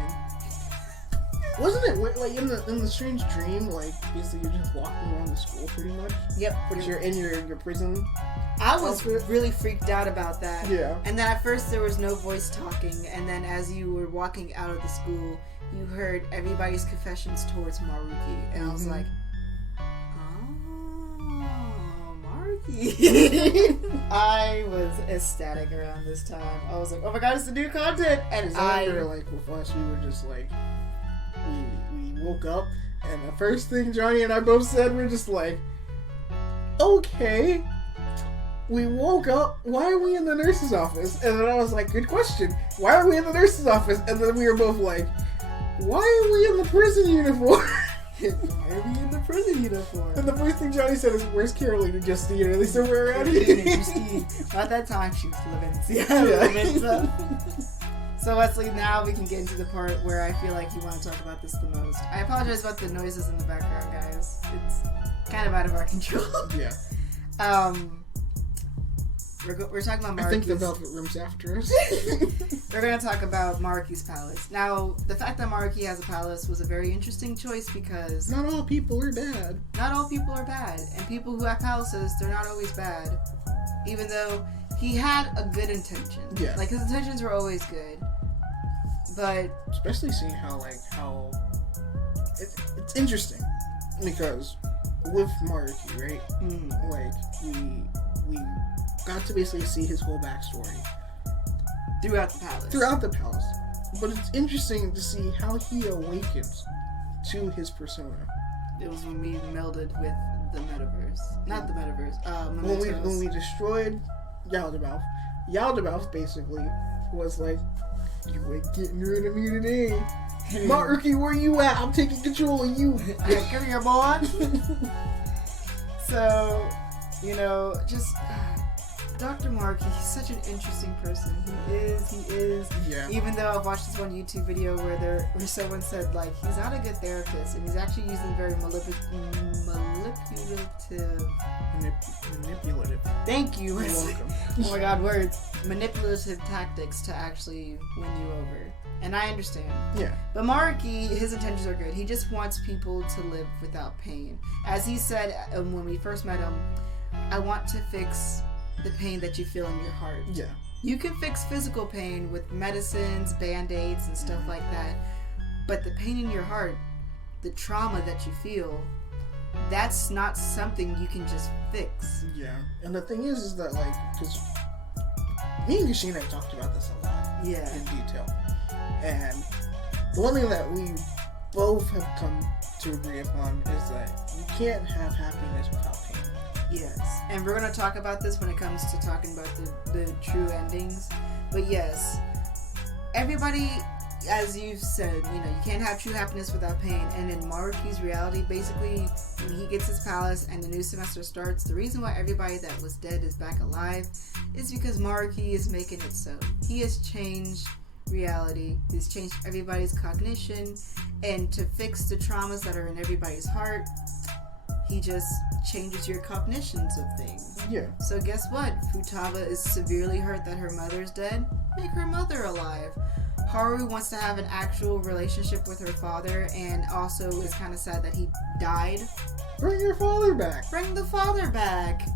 Wasn't it like in the strange dream? Like basically you're just walking around the school pretty much. Yep. But you're in your prison. I was really freaked out about that. Yeah. And then at first there was no voice talking, and then as you were walking out of the school, you heard everybody's confessions towards Maruki, and I was like, oh, Maruki. I was ecstatic around this time. I was like, oh my god, it's the new content, and I remember like with us, we were just like, we woke up, and the first thing Johnny and I both said, we were just like, okay. We woke up, why are we in the nurse's office? And then I was like, good question. Why are we in the nurse's office? And then we were both like, why are we in the prison uniform? Why are we in the prison uniform? And the first thing Johnny said is, where's Caroline and Justine? Are they somewhere around here? At that time, she was living. So Wesley, now we can get into the part where I feel like you want to talk about this the most. I apologize about the noises in the background, guys. It's kind of out of our control. Yeah. We're talking about Maruki's... I think the Velvet Room's after us. We're going to talk about Maruki's palace. Now, the fact that Maruki has a palace was a very interesting choice because... Not all people are bad. Not all people are bad. And people who have palaces, they're not always bad. Even though he had a good intention. Yeah. Like, his intentions were always good. But... Especially seeing how... It's interesting. Because with Maruki, right? Like, we got to basically see his whole backstory throughout the palace. But it's interesting to see how he awakens to his persona. It was when we melded with the metaverse. Not the metaverse. When we destroyed Yaldabaoth basically was like, you ain't getting rid of me today. Maruki, where you at? I'm taking control of you. Come here, boy. So, just... Dr. Maruki, he's such an interesting person. He is. Yeah. Even though I've watched this one YouTube video where someone said, like, he's not a good therapist, and he's actually using very manipulative. Thank you. You're welcome. Oh my god, words. Manipulative tactics to actually win you over. And I understand. Yeah. But Maruki, his intentions are good. He just wants people to live without pain. As he said when we first met him, I want to fix the pain that you feel in your heart. Yeah. You can fix physical pain with medicines, band-aids, and stuff like that. But the pain in your heart, the trauma that you feel, that's not something you can just fix. Yeah. And the thing is that, like, because me and Yushina have talked about this a lot. Yeah. In detail. And the one thing that we both have come to agree upon is that you can't have happiness without pain. Yes, and we're going to talk about this when it comes to talking about the true endings. But yes, everybody, as you've said, you can't have true happiness without pain. And in Maruki's reality, basically, when he gets his palace and the new semester starts, the reason why everybody that was dead is back alive is because Maruki is making it so. He has changed reality. He's changed everybody's cognition. And to fix the traumas that are in everybody's heart, he just changes your cognitions of things. Yeah. So guess what? Futaba is severely hurt that her mother's dead. Make her mother alive. Haru wants to have an actual relationship with her father and also is kind of sad that he died. Bring your father back. Bring the father back.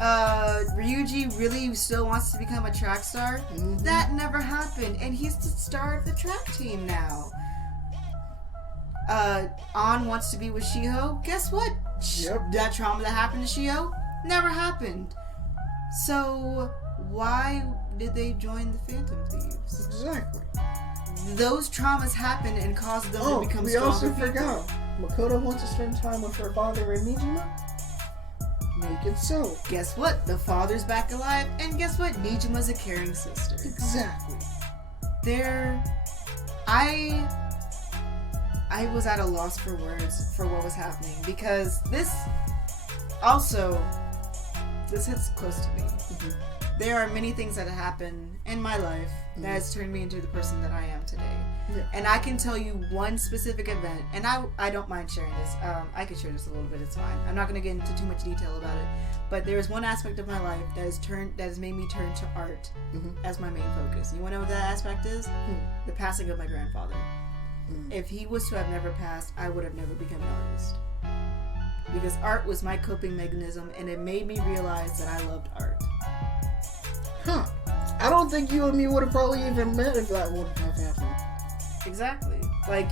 Ryuji really still wants to become a track star. Mm-hmm. That never happened. And he's the star of the track team now. An wants to be with Shiho. Guess what? Yep. That trauma that happened to Shiho never happened. So why did they join the Phantom Thieves? Exactly. Those traumas happened and caused them to become stronger. We also forgot. Makoto wants to spend time with her father and Nijima. Make it so. Guess what? The father's back alive, and guess what? Nijima's a caring sister. Exactly. I was at a loss for words for what was happening because this hits close to me. Mm-hmm. there are many things that have happened in my life that has turned me into the person that I am today. Yeah. And I can tell you one specific event, and I don't mind sharing this. I can share this a little bit, it's fine. I'm not going to get into too much detail about it. But there is one aspect of my life that has made me turn to art as my main focus. You want to know what that aspect is? The passing of my grandfather. If he was to have never passed, I would have never become an artist. Because art was my coping mechanism, and it made me realize that I loved art. Huh. I don't think you and me would have probably even met if that wouldn't have happened. Exactly. Like,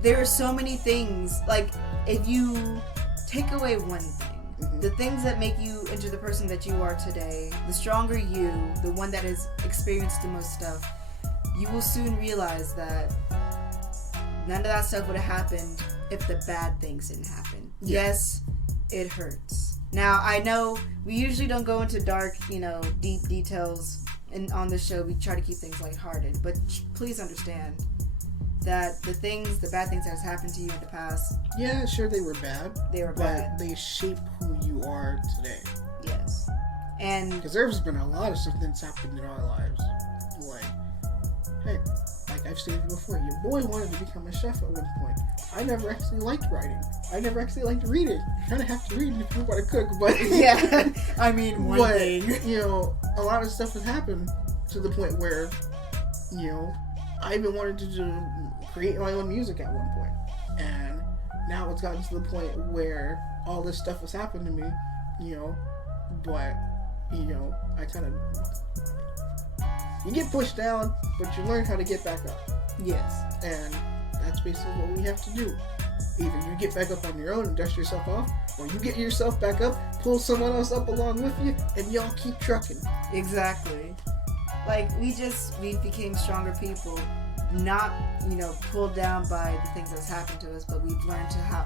there are so many things. Like, if you take away one thing, the things that make you into the person that you are today, the stronger you, the one that has experienced the most stuff, you will soon realize that none of that stuff would have happened if the bad things didn't happen. Yeah. Yes, it hurts. Now, I know we usually don't go into dark, deep details on this show. We try to keep things lighthearted, but please understand that the bad things that has happened to you in the past. Yeah, sure, they were bad. But they shape who you are today. Yes. And because there's been a lot of stuff that's happened in our lives. Hey, like I've stated before, your boy wanted to become a chef at one point. I never actually liked writing. I never actually liked reading. You kind of have to read if you want to cook, but yeah, I mean, one thing. A lot of stuff has happened to the point where, I even wanted to create my own music at one point, and now it's gotten to the point where all this stuff has happened to me, but I kind of. You get pushed down, but you learn how to get back up. Yes. And that's basically what we have to do. Either you get back up on your own and dust yourself off, or you get yourself back up, pull someone else up along with you, and y'all keep trucking. Exactly. Like, we became stronger people, not, pulled down by the things that's happened to us, but we've learned how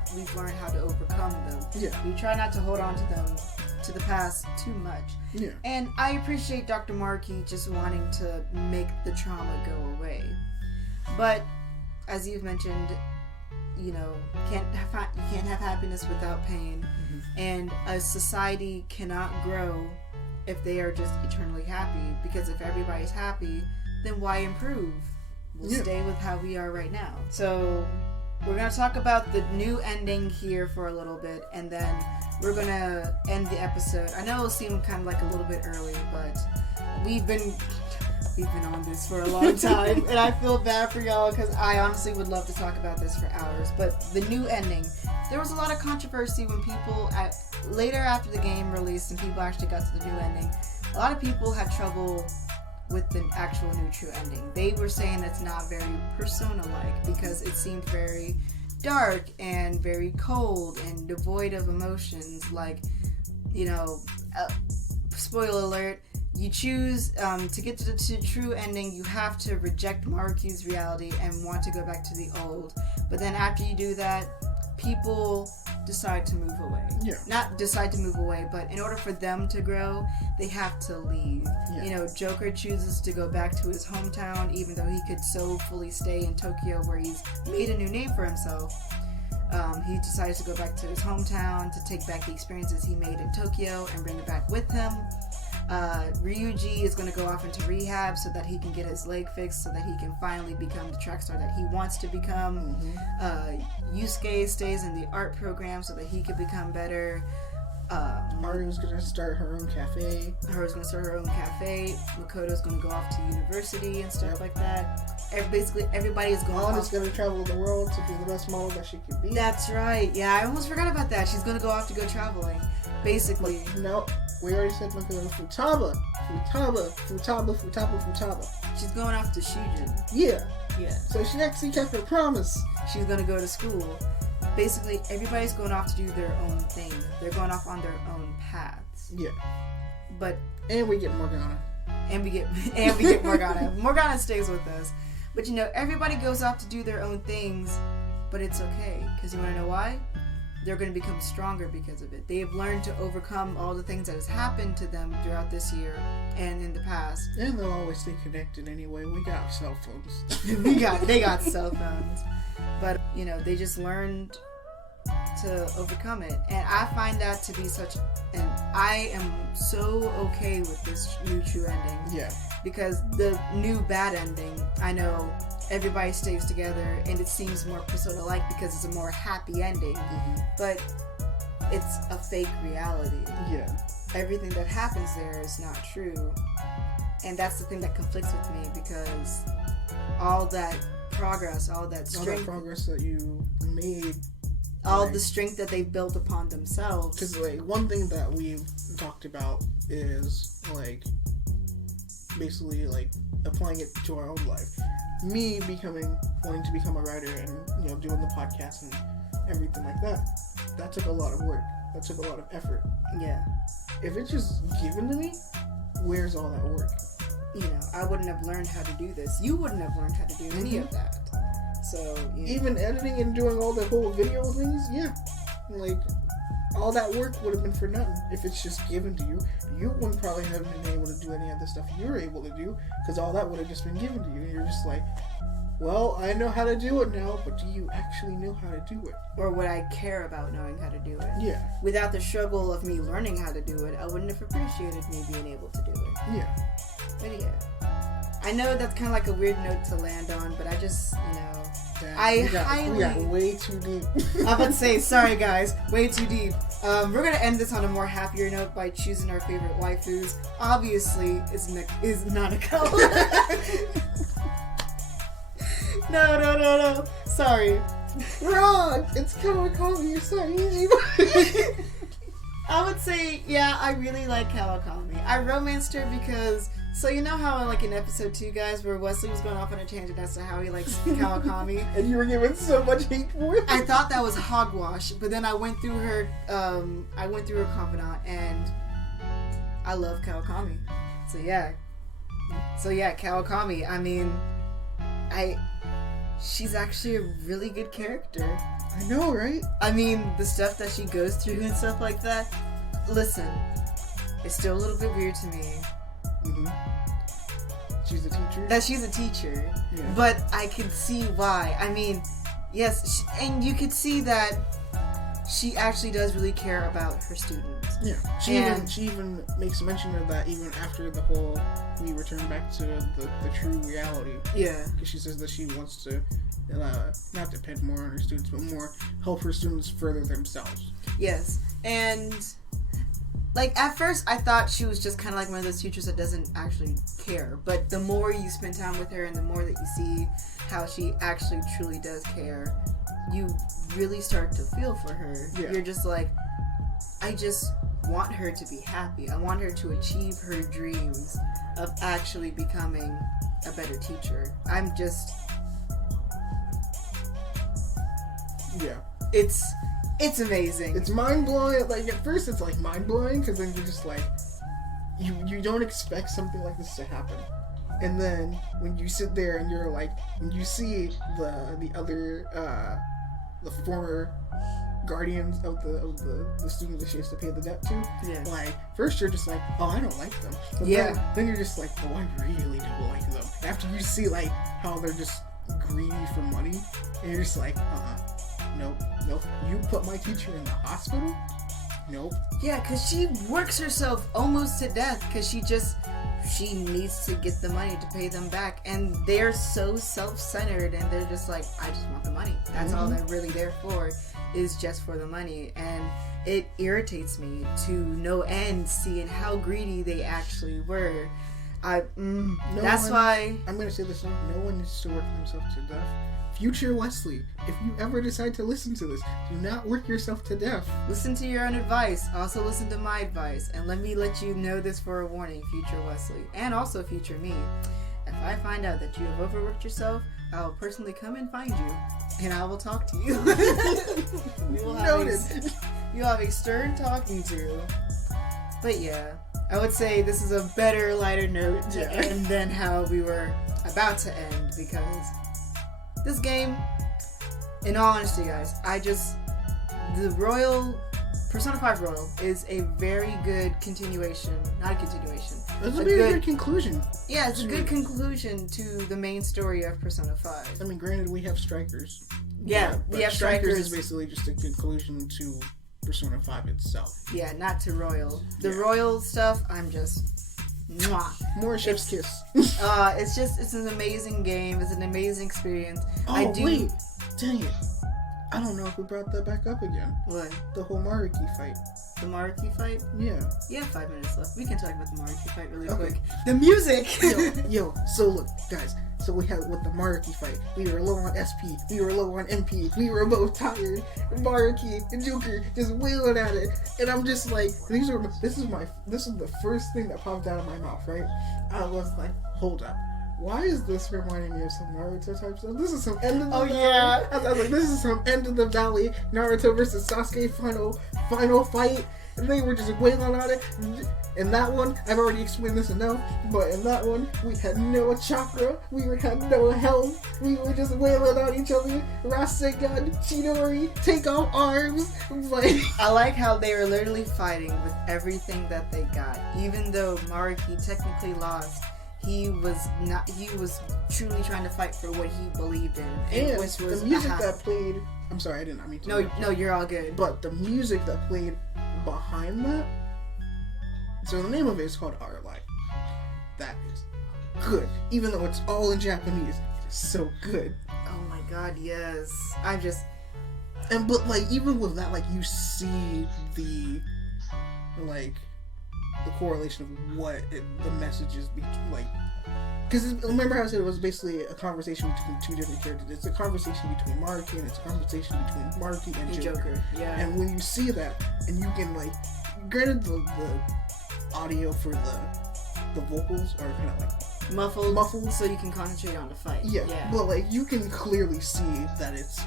to overcome them. Yeah. We try not to hold on to them, to the past, too much. Yeah. And I appreciate Dr. Maruki just wanting to make the trauma go away. But, as you've mentioned, you can't have happiness without pain. And a society cannot grow if they are just eternally happy. Because if everybody's happy, then why improve? We'll stay with how we are right now. So, we're going to talk about the new ending here for a little bit, and then we're going to end the episode. I know it'll seem kind of like a little bit early, but we've been on this for a long time, and I feel bad for y'all because I honestly would love to talk about this for hours. But the new ending, there was a lot of controversy when people, later after the game released and people actually got to the new ending, a lot of people had trouble with the actual new true ending. They were saying it's not very Persona-like because it seemed very dark and very cold and devoid of emotions. Like, spoiler alert, you choose to get to the true ending, you have to reject Maruki's reality and want to go back to the old. But then after you do that, people decide to move away. Yeah. Not decide to move away, but in order for them to grow, they have to leave. Yeah. Joker chooses to go back to his hometown, even though he could so fully stay in Tokyo where he's made a new name for himself. He decides to go back to his hometown to take back the experiences he made in Tokyo and bring it back with him. Ryuji is going to go off into rehab so that he can get his leg fixed so that he can finally become the track star that he wants to become. Yusuke stays in the art program so that he can become better. Maru's going to start her own cafe. Makoto's going to go off to university and stuff like that. Basically, everybody is going Anna's going to travel the world to be the best model that she can be. That's right. Yeah, I almost forgot about that. She's going to go off to go traveling. Basically. No, we already said Makoto. Futaba. She's going off to Shujin. Yeah. Yeah. So she actually kept her promise. She's going to go to school. Basically, everybody's going off to do their own thing. They're going off on their own paths. Yeah. And we get Morgana. And we get Morgana. Morgana stays with us. But everybody goes off to do their own things, but it's okay. Because you want to know why? They're going to become stronger because of it. They have learned to overcome all the things that has happened to them throughout this year and in the past. And they'll always stay connected anyway. We got cell phones. They got cell phones. But, they just learned to overcome it. And I find that to be and I am so okay with this new true ending. Yeah. Because the new bad ending, I know everybody stays together and it seems more Persona-like because it's a more happy ending. Mm-hmm. But it's a fake reality. Yeah. Everything that happens there is not true. And that's the thing that conflicts with me, because all that progress, all that progress that you made, all the strength that they built upon themselves. Because like one thing that we've talked about is like basically like applying it to our own life. Me wanting to become a writer and doing the podcast and everything like that. That took a lot of work. That took a lot of effort. Yeah. If it's just given to me, where's all that work? I wouldn't have learned how to do this. You wouldn't have learned how to do any of that. So even editing and doing all the whole video things, yeah, like all that work would have been for nothing if it's just given to you. You wouldn't probably have been able to do any of the stuff you're able to do because all that would have just been given to you. And you're just like, well, I know how to do it now, but do you actually know how to do it? Or would I care about knowing how to do it? Yeah. Without the struggle of me learning how to do it, I wouldn't have appreciated me being able to do it. Yeah. But yeah. I know that's kind of like a weird note to land on, but I just, we got way too deep. I'm about to say, sorry guys, way too deep. We're going to end this on a more happier note by choosing our favorite waifus. Obviously, is Nanako. No. Sorry. Wrong! It's Kawakami, you're so easy. I would say, yeah, I really like Kawakami. I romanced her because, so you know how like in episode 2, guys, where Wesley was going off on a tangent as to how he likes Kawakami? And you were giving so much hate for it? I thought that was hogwash, but then I went through her Confidant, and I love Kawakami. So yeah, Kawakami, I mean, she's actually a really good character. I know, right? I mean, the stuff that she goes through and stuff like that. Listen, it's still a little bit weird to me. Mm-hmm. She's a teacher? That she's a teacher. Yeah. But I can see why. I mean, yes, and you could see that she actually does really care about her students. Yeah. She even makes mention of that even after the whole we return back to the true reality. Yeah. Because she says that she wants to not depend more on her students, but more help her students further themselves. Yes. And like at first I thought she was just kind of like one of those teachers that doesn't actually care. But the more you spend time with her and the more that you see how she actually truly does care, you really start to feel for her. Yeah. You're just like, I just want her to be happy. I want her to achieve her dreams of actually becoming a better teacher. Yeah. It's amazing. It's mind-blowing. Like, at first it's, like, mind-blowing, because then you're just, like, you don't expect something like this to happen. And then, when you sit there and you're, like, when you see the other, the former guardians of the students that she has to pay the debt to, yeah. Like, first you're just like, oh, I don't like them. But yeah. Then you're just like, oh, I really don't like them. After you see, like, how they're just greedy for money, and you're just like, nope. You put my teacher in the hospital? Nope. Yeah, because she works herself almost to death because she needs to get the money to pay them back. And they're so self-centered and they're just like, I just want the money. That's all they're really there for, is just for the money. And it irritates me to no end seeing how greedy they actually were. That's why... I'm going to say this, no one needs to work themselves to death. Future Wesley, if you ever decide to listen to this, do not work yourself to death. Listen to your own advice. Also listen to my advice. And let me let you know this for a warning, future Wesley. And also future me. If I find out that you have overworked yourself, I will personally come and find you. And I will talk to you. You'll have a stern talking to. But yeah, I would say this is a better, lighter note to end than how we were about to end, because this game, in all honesty, guys, the royal Persona 5 Royal is a very good continuation. Not a continuation. It's a very good conclusion. Yeah, it's a good conclusion to the main story of Persona 5. I mean, granted, we have Strikers. Yeah, we have Strikers. Is basically just a conclusion to Persona 5 itself. Yeah, not to Royal. The Royal stuff, I'm just... Mwah. More chef's kiss. It's an amazing game. It's an amazing experience. Wait. Dang it. I don't know if we brought that back up again. What? The whole Maruki fight. The Maruki fight? Yeah. You have 5 minutes left. We can talk about the Maruki fight really quick. The music! yo, so look, guys. So we had with the Maruki fight, we were low on SP, we were low on MP, we were both tired. Maruki and Joker just wailing at it, and I'm just like, this is the first thing that popped out of my mouth, right? I was like, hold up. Why is this reminding me of some Naruto type stuff? This is some end of the valley. Yeah. I was like, this is some end of the valley Naruto versus Sasuke final fight, and they were just wailing on it. In that one, I've already explained this enough, but in that one, we had no chakra, we had no health, we were just wailing on each other. Rasengan, Chidori, take off arms. Like, I like how they were literally fighting with everything that they got. Even though Maruki technically lost, he was truly trying to fight for what he believed in. And which was the music that played, I'm sorry, I didn't mean to. No, you're all good. But the music that played behind that, so the name of it is called Our Life. That is good. Even though it's all in Japanese, it is so good. Oh my god, yes. But like, even with that, like, you see the correlation of what the messages be like. Because remember how I said it was basically a conversation between two different characters. It's a conversation between Maruki and it's a conversation between Maruki and Joker. Yeah. And when you see that, and you can like, granted the audio for the vocals are kind of like muffled, so you can concentrate on the fight. Yeah, but like you can clearly see that it's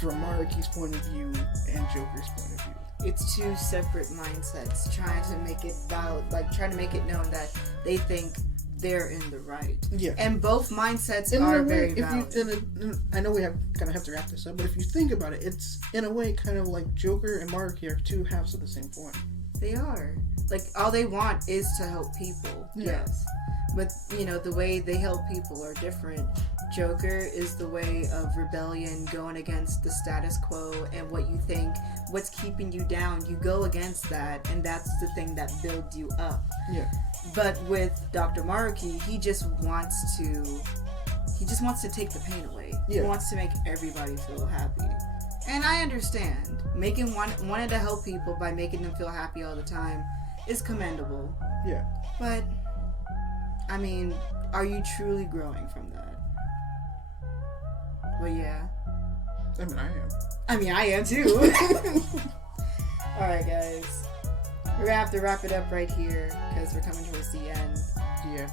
from Maruki's point of view and Joker's point of view. It's two separate mindsets trying to make it valid, like trying to make it known that they think they're in the right. Yeah. And both mindsets are very valid. I know we have to wrap this up, but if you think about it, it's in a way kind of like Joker and Maruki are two halves of the same coin. They are. Like, all they want is to help people. Yeah. Yes. But, the way they help people are different. Joker is the way of rebellion, going against the status quo and what you think, what's keeping you down. You go against that, and that's the thing that builds you up. Yeah. But with Dr. Maruki, he just wants to take the pain away. Yeah. He wants to make everybody feel happy. And I understand. Wanting to help people by making them feel happy all the time is commendable. Yeah. But, I mean, are you truly growing from that? But yeah. I mean, I am. I mean, I am too. Alright, guys. We're gonna have to wrap it up right here because we're coming towards the end. Yeah.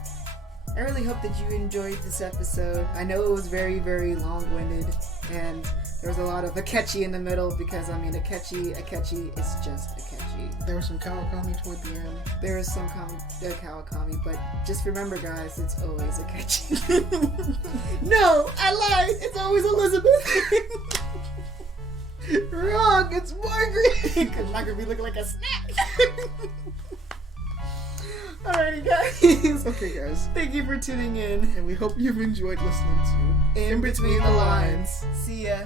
I really hope that you enjoyed this episode. I know it was very, very long-winded, and there was a lot of akechi in the middle because, I mean, akechi is just akechi. There was some Kawakami toward the end. There is some Kawakami, but just remember, guys, it's always akechi. No, I lied! It's always Elizabeth! Wrong! It's Margaret! Because Margaret be looking like a snack! Alrighty, guys. Okay, guys. Thank you for tuning in. And we hope you've enjoyed listening to In Between the Lines. See ya.